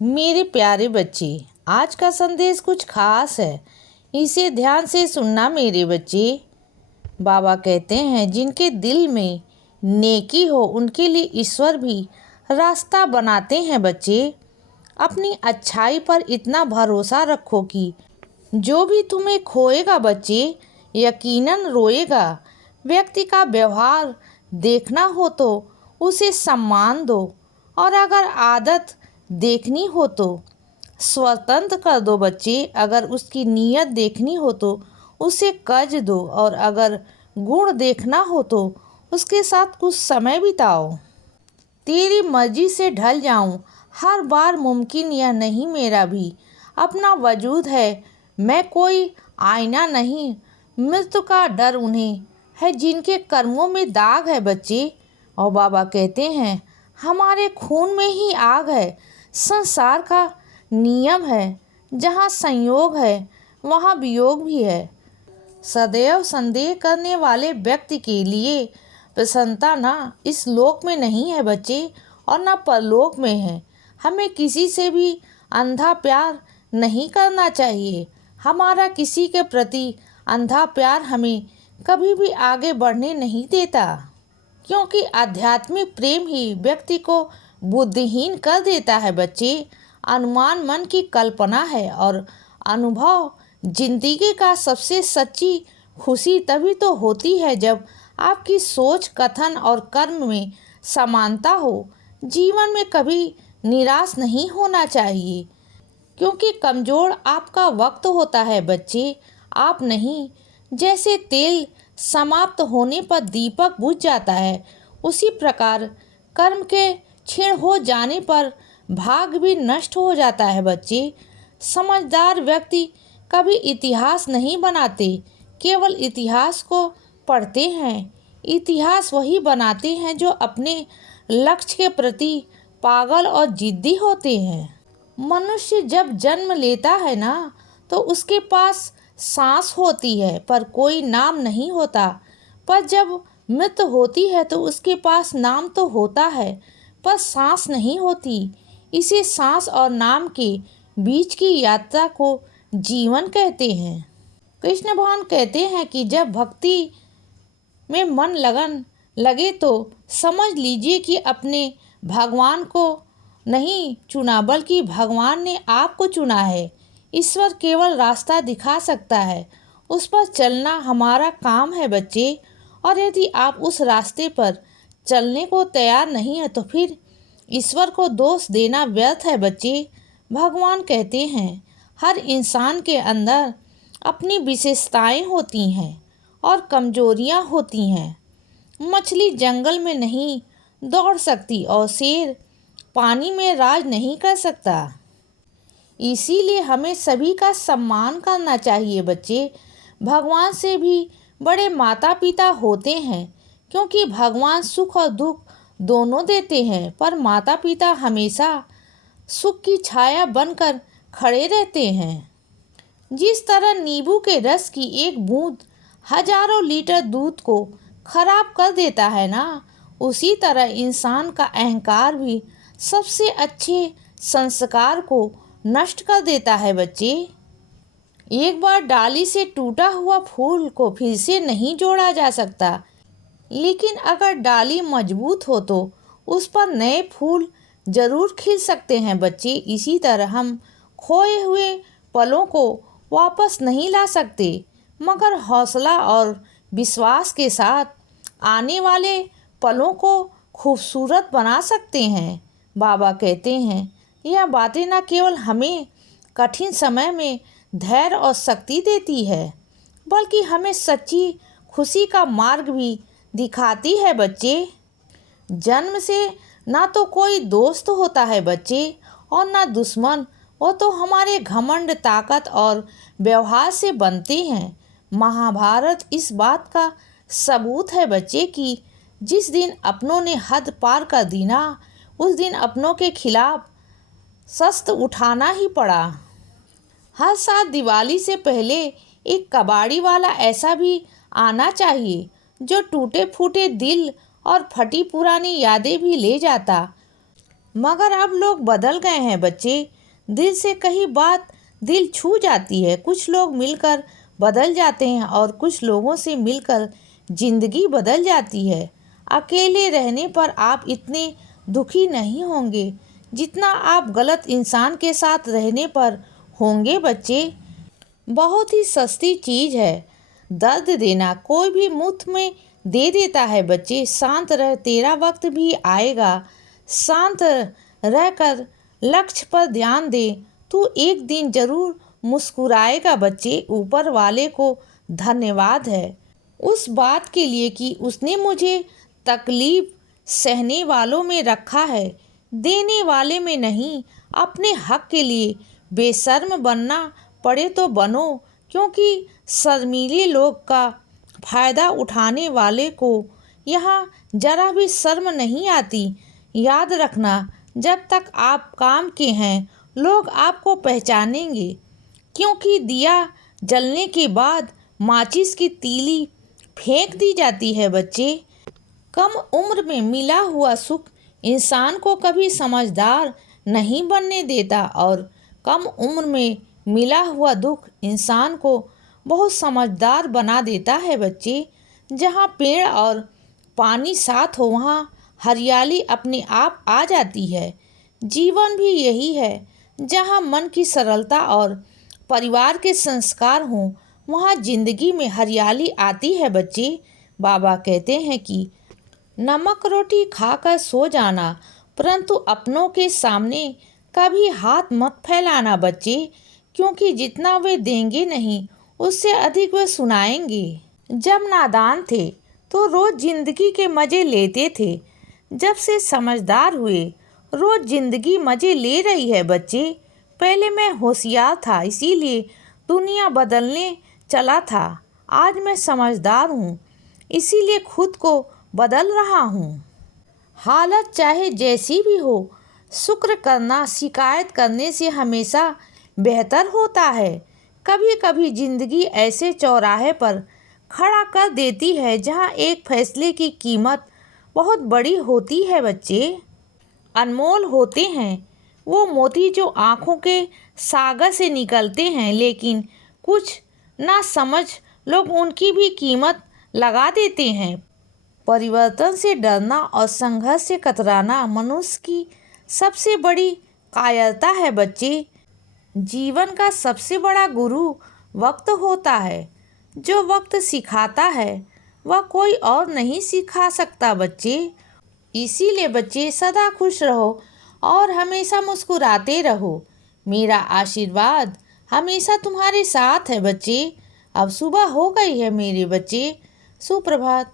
मेरे प्यारे बच्चे, आज का संदेश कुछ खास है। इसे ध्यान से सुनना मेरे बच्चे। बाबा कहते हैं जिनके दिल में नेकी हो उनके लिए ईश्वर भी रास्ता बनाते हैं बच्चे। अपनी अच्छाई पर इतना भरोसा रखो कि जो भी तुम्हें खोएगा बच्चे यकीनन रोएगा। व्यक्ति का व्यवहार देखना हो तो उसे सम्मान दो, और अगर आदत देखनी हो तो स्वतंत्र कर दो बच्चे। अगर उसकी नीयत देखनी हो तो उसे कर्ज दो, और अगर गुण देखना हो तो उसके साथ कुछ समय बिताओ। तेरी मर्जी से ढल जाऊं हर बार मुमकिन यह नहीं, मेरा भी अपना वजूद है, मैं कोई आईना नहीं। मृत्यु का डर उन्हें है जिनके कर्मों में दाग है बच्चे। और बाबा कहते हैं हमारे खून में ही आग है। संसार का नियम है, जहाँ संयोग है वहाँ वियोग भी है। सदैव संदेह करने वाले व्यक्ति के लिए प्रसन्नता ना इस लोक में नहीं है बच्चे, और ना परलोक में है। हमें किसी से भी अंधा प्यार नहीं करना चाहिए। हमारा किसी के प्रति अंधा प्यार हमें कभी भी आगे बढ़ने नहीं देता, क्योंकि आध्यात्मिक प्रेम ही व्यक्ति को बुद्धिहीन कर देता है बच्चे। अनुमान मन की कल्पना है, और अनुभव जिंदगी का सबसे सच्ची खुशी तभी तो होती है जब आपकी सोच, कथन और कर्म में समानता हो। जीवन में कभी निराश नहीं होना चाहिए, क्योंकि कमज़ोर आपका वक्त होता है बच्चे, आप नहीं। जैसे तेल समाप्त होने पर दीपक बुझ जाता है, उसी प्रकार कर्म के क्षीण हो जाने पर भाग भी नष्ट हो जाता है बच्चे। समझदार व्यक्ति कभी इतिहास नहीं बनाते, केवल इतिहास को पढ़ते हैं। इतिहास वही बनाते हैं जो अपने लक्ष्य के प्रति पागल और जिद्दी होते हैं। मनुष्य जब जन्म लेता है ना, तो उसके पास सांस होती है पर कोई नाम नहीं होता। पर जब मृत्यु होती है तो उसके पास नाम तो होता है पर सांस नहीं होती। इसे सांस और नाम के बीच की यात्रा को जीवन कहते हैं। कृष्ण भगवान कहते हैं कि जब भक्ति में मन लगन लगे तो समझ लीजिए कि अपने भगवान को नहीं चुना, बल्कि भगवान ने आपको चुना है। ईश्वर केवल रास्ता दिखा सकता है, उस पर चलना हमारा काम है बच्चे। और यदि आप उस रास्ते पर चलने को तैयार नहीं है तो फिर ईश्वर को दोष देना व्यर्थ है बच्चे। भगवान कहते हैं हर इंसान के अंदर अपनी विशेषताएं होती हैं और कमजोरियां होती हैं। मछली जंगल में नहीं दौड़ सकती और शेर पानी में राज नहीं कर सकता। इसीलिए हमें सभी का सम्मान करना चाहिए बच्चे। भगवान से भी बड़े माता पिता होते हैं, क्योंकि भगवान सुख और दुख दोनों देते हैं, पर माता पिता हमेशा सुख की छाया बनकर खड़े रहते हैं। जिस तरह नींबू के रस की एक बूंद हजारों लीटर दूध को खराब कर देता है ना, उसी तरह इंसान का अहंकार भी सबसे अच्छे संस्कार को नष्ट कर देता है बच्चे। एक बार डाली से टूटा हुआ फूल को फिर से नहीं जोड़ा जा सकता, लेकिन अगर डाली मजबूत हो तो उस पर नए फूल जरूर खिल सकते हैं बच्चे। इसी तरह हम खोए हुए पलों को वापस नहीं ला सकते, मगर हौसला और विश्वास के साथ आने वाले पलों को खूबसूरत बना सकते हैं। बाबा कहते हैं यह बातें न केवल हमें कठिन समय में धैर्य और शक्ति देती है, बल्कि हमें सच्ची खुशी का मार्ग भी दिखाती है बच्चे। जन्म से ना तो कोई दोस्त होता है बच्चे और ना दुश्मन, वो तो हमारे घमंड, ताकत और व्यवहार से बनते हैं। महाभारत इस बात का सबूत है बच्चे कि जिस दिन अपनों ने हद पार कर दी ना, उस दिन अपनों के खिलाफ शस्त्र उठाना ही पड़ा। हर साल दिवाली से पहले एक कबाड़ी वाला ऐसा भी आना चाहिए जो टूटे फूटे दिल और फटी पुरानी यादें भी ले जाता। मगर अब लोग बदल गए हैं बच्चे। दिल से कही बात दिल छू जाती है। कुछ लोग मिलकर बदल जाते हैं और कुछ लोगों से मिलकर जिंदगी बदल जाती है। अकेले रहने पर आप इतने दुखी नहीं होंगे जितना आप गलत इंसान के साथ रहने पर होंगे बच्चे। बहुत ही सस्ती चीज़ है दर्द देना, कोई भी मुफ्त में दे देता है बच्चे। शांत रह, तेरा वक्त भी आएगा। शांत रहकर लक्ष्य पर ध्यान दे, तू एक दिन जरूर मुस्कुराएगा बच्चे। ऊपर वाले को धन्यवाद है उस बात के लिए कि उसने मुझे तकलीफ सहने वालों में रखा है, देने वाले में नहीं। अपने हक के लिए बेशर्म बनना पड़े तो बनो, क्योंकि शर्मीले लोग का फायदा उठाने वाले को यहाँ जरा भी शर्म नहीं आती। याद रखना, जब तक आप काम के हैं लोग आपको पहचानेंगे, क्योंकि दिया जलने के बाद माचिस की तीली फेंक दी जाती है बच्चे। कम उम्र में मिला हुआ सुख इंसान को कभी समझदार नहीं बनने देता और कम उम्र में मिला हुआ दुख इंसान को बहुत समझदार बना देता है बच्चे। जहाँ पेड़ और पानी साथ हो वहाँ हरियाली अपने आप आ जाती है। जीवन भी यही है, जहाँ मन की सरलता और परिवार के संस्कार हों वहाँ जिंदगी में हरियाली आती है बच्चे। बाबा कहते हैं कि नमक रोटी खाकर सो जाना, परंतु अपनों के सामने कभी हाथ मत फैलाना बच्चे, क्योंकि जितना वे देंगे नहीं उससे अधिक वे सुनाएंगे। जब नादान थे तो रोज जिंदगी के मजे लेते थे, जब से समझदार हुए रोज जिंदगी मजे ले रही है बच्चे। पहले मैं होशियार था इसीलिए दुनिया बदलने चला था, आज मैं समझदार हूँ इसीलिए खुद को बदल रहा हूँ। हालत चाहे जैसी भी हो, शुक्र करना शिकायत करने से हमेशा बेहतर होता है। कभी कभी जिंदगी ऐसे चौराहे पर खड़ा कर देती है जहाँ एक फैसले की कीमत बहुत बड़ी होती है बच्चे। अनमोल होते हैं वो मोती जो आँखों के सागर से निकलते हैं, लेकिन कुछ ना समझ लोग उनकी भी कीमत लगा देते हैं। परिवर्तन से डरना और संघर्ष से कतराना मनुष्य की सबसे बड़ी कायरता है बच्चे। जीवन का सबसे बड़ा गुरु वक्त होता है। जो वक्त सिखाता है वह कोई और नहीं सिखा सकता बच्चे। इसीलिए बच्चे सदा खुश रहो और हमेशा मुस्कुराते रहो। मेरा आशीर्वाद हमेशा तुम्हारे साथ है बच्चे। अब सुबह हो गई है मेरे बच्चे, सुप्रभात।